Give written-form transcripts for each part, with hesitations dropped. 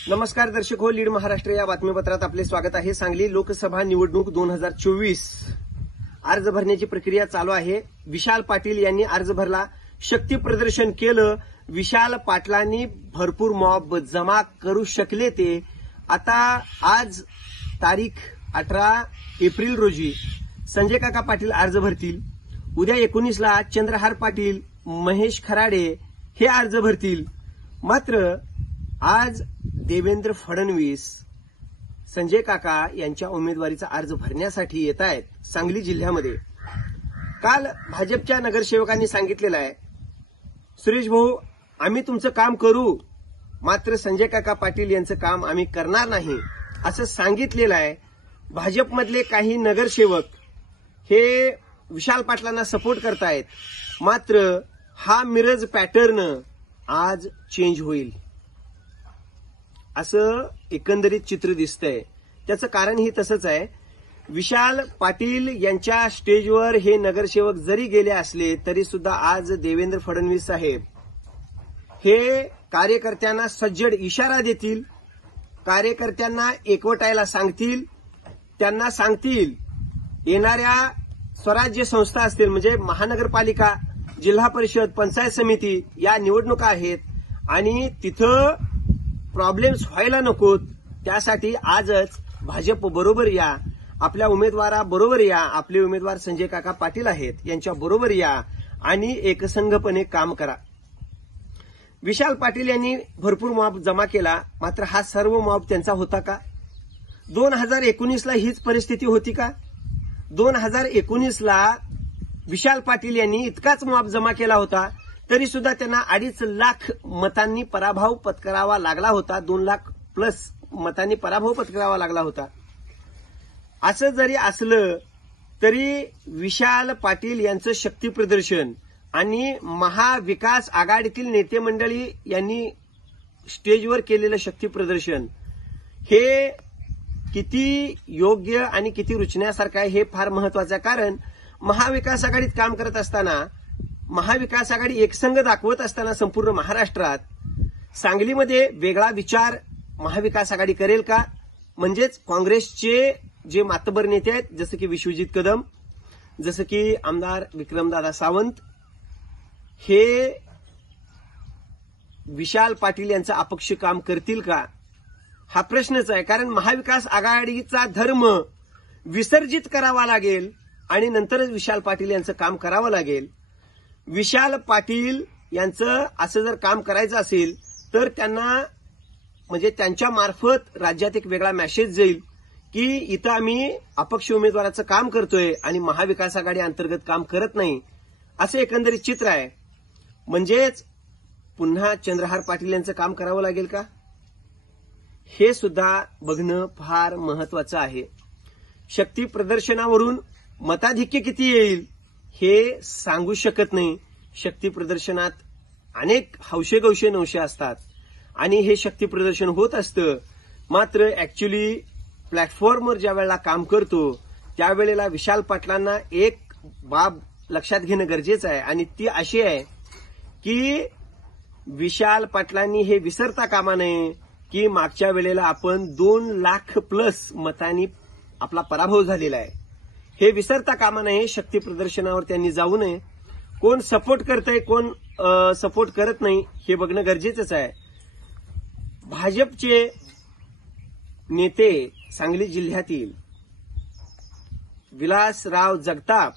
नमस्कार दर्शक हो, लीड महाराष्ट्र या बातमीपत्रात आपले स्वागत आहे। सांगली लोकसभा निवडणूक 2024 अर्ज भरण्याची प्रक्रिया चालू आहे। विशाल पाटील यांनी अर्ज भरला, शक्ती प्रदर्शन केलं। विशाल पाटलांनी भरपूर मॉब जमा करू शकले ते। आता आज तारीख 18 एप्रिल रोजी संजय काका पाटील अर्ज भरतील। उद्या 19ला चंद्रहार पाटील, महेश खराडे हे अर्ज भरतील। मात्र आज देवेंद्र फडणवीस संजय काका यांच्या उमेदवारीचा अर्ज भरण्यासाठी येत आहेत सांगली जिल्ह्यामध्ये। काल भाजपच्या नगरसेवकांनी सांगितलेलं आहे, सुरेश भाऊ आम्ही तुमचं काम करू, मात्र संजय काका पाटील यांचं काम आम्ही करणार नाही असं सांगितलेलं आहे। भाजपमधले काही नगरसेवक हे विशाल पाटलांना सपोर्ट करतायत, मात्र हा मिरज पॅटर्न आज चेंज होईल असं एकंदरीत चित्र दिसतंय। त्याचं कारणही तसंच आहे। विशाल पाटील यांच्या स्टेजवर हे नगरसेवक जरी गेले असले तरी सुद्धा आज देवेंद्र फडणवीस साहेब हे कार्यकर्त्यांना सज्जड इशारा देतील, कार्यकर्त्यांना एकवटायला सांगतील, त्यांना सांगतील येणाऱ्या स्वराज्य संस्था असतील म्हणजे महानगरपालिका, जिल्हा परिषद, पंचायत समिती या निवडणुका आहेत आणि तिथं प्रॉब्लेम्स व्हायला नकोत, त्यासाठी आजच भाजप बरोबर या, आपल्या उमेदवाराबरोबर या, आपले उमेदवार संजय काका पाटील आहेत यांच्या बरोबर या आणि एकसंघपणे काम करा। विशाल पाटील यांनी भरपूर मॉब जमा केला, मात्र हा सर्व मॉब त्यांचा होता का? 2019ला हीच परिस्थिती होती का? 2019ला विशाल पाटील यांनी इतकाच मॉब जमा केला होता, तरी सुद्धा त्यांना 2.5 लाख मतांनी पराभव पत्करावा लागला होता। 2 लाख प्लस मतांनी पराभव पत्करावा लागला होता। असं जरी असलं तरी विशाल पाटील यांचं शक्ती प्रदर्शन आणि महाविकास आघाडीतील नेते मंडळी यांनी स्टेजवर केलेलं शक्ती प्रदर्शन हे किती योग्य आणि किती रुचण्यासारखं आहे हे फार महत्वाचं आहे। कारण महाविकास आघाडीत काम करत असताना, महाविकास आघाडी एकसंघ दाखवत असताना संपूर्ण महाराष्ट्रात सांगलीमध्ये वेगळा विचार महाविकास आघाडी करेल का? म्हणजेच काँग्रेसचे जे मातबर नेते आहेत जसं की विश्वजित कदम, जसं की आमदार विक्रमदादा सावंत, हे विशाल पाटील यांचं अपक्ष काम करतील का हा प्रश्नच आहे। कारण महाविकास आघाडीचा धर्म विसर्जित करावा लागेल आणि नंतरच विशाल पाटील यांचं काम करावं लागेल। विशाल पाटील यांचं असं जर काम करायचं असेल तर त्यांना म्हणजे त्यांच्या मार्फत राज्यात एक वेगळा मेसेज जाईल की इथं आम्ही अपक्ष उमेदवाराचं काम करतोय आणि महाविकास आघाडी अंतर्गत काम करत नाही, असं एकंदरीत चित्र आहे। म्हणजेच पुन्हा चंद्रहार पाटील यांचं काम करावं लागेल का हे सुद्धा बघणं फार महत्वाचं आहे। शक्ती प्रदर्शनावरून मताधिक्य किती येईल हे सांगू शकत नाही। शक्ती प्रदर्शनात अनेक हौशे नवशे असतात आणि हे शक्ती प्रदर्शन होत असतं, मात्र ऍक्च्युली प्लॅटफॉर्मवर ज्या वेळेला काम करतो त्यावेळेला विशाल पाटलांना एक बाब लक्षात घेणं गरजेचं आहे आणि ती अशी आहे की विशाल पाटलांनी हे विसरता कामा नये की मागच्या वेळेला आपण 2 लाख प्लस मतांनी आपला पराभव झालेला आहे, हे विसरता कामा नये। शक्ती प्रदर्शनावर त्यांनी जाऊ नये। कोण सपोर्ट करतंय, कोण सपोर्ट करत नाही हे बघणं गरजेचंच आहे। भाजपचे नेते सांगली जिल्ह्यातील विलासराव जगताप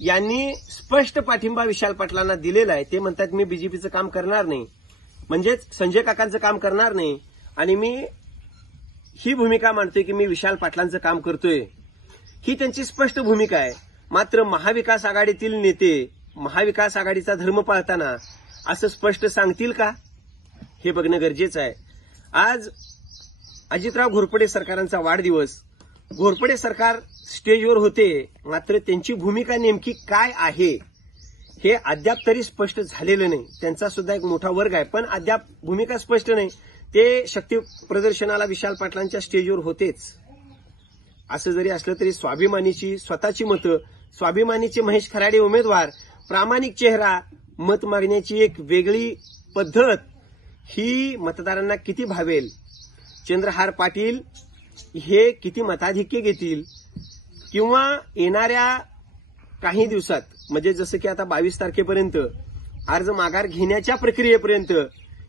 यांनी स्पष्ट पाठिंबा विशाल पाटलांना दिलेला आहे। ते म्हणतात मी बीजेपीचं काम करणार नाही, म्हणजेच संजय काकांचं काम करणार नाही आणि मी ही भूमिका मांडतोय की मी विशाल पाटलांचं काम करतोय, ही त्यांची स्पष्ट भूमिका आहे। मात्र महाविकास आघाडीतील नेते महाविकास आघाडीचा धर्म पाळताना असं स्पष्ट सांगतील का हे बघणं गरजेचं आहे। आज अजितराव घोरपडे सरकारांचा वाढदिवस, घोरपडे सरकार स्टेजवर होते, मात्र त्यांची भूमिका नेमकी काय आहे हे अद्याप तरी स्पष्ट झालेलं नाही। त्यांचा सुद्धा एक मोठा वर्ग आहे पण अद्याप भूमिका स्पष्ट नाही। ते शक्ती प्रदर्शनाला विशाल पाटलांच्या स्टेजवर होतेच। असं जरी असलं तरी स्वाभिमानीची स्वतःची मतं, स्वाभिमानीचे महेश खराडे उमेदवार, प्रामाणिक चेहरा, मत मागण्याची एक वेगळी पद्धत ही मतदारांना किती भावेल चंद्रहार पाटील हे किती मताधिक्य घेतील किंवा येणाऱ्या काही दिवसात म्हणजे जसं की आता 22 तारखेपर्यंत अर्ज माघार घेण्याच्या प्रक्रियेपर्यंत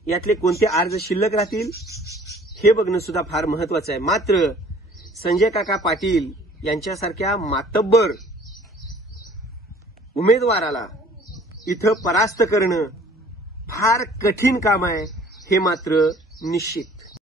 यातले कोणते अर्ज शिल्लक राहतील हे बघणं सुद्धा फार महत्वाचं आहे. मात्र संजय काका पाटील यांच्यासारख्या मातब्बर उमेदवाराला इथं परास्त करणं फार कठीण काम आहे हे मात्र निश्चित.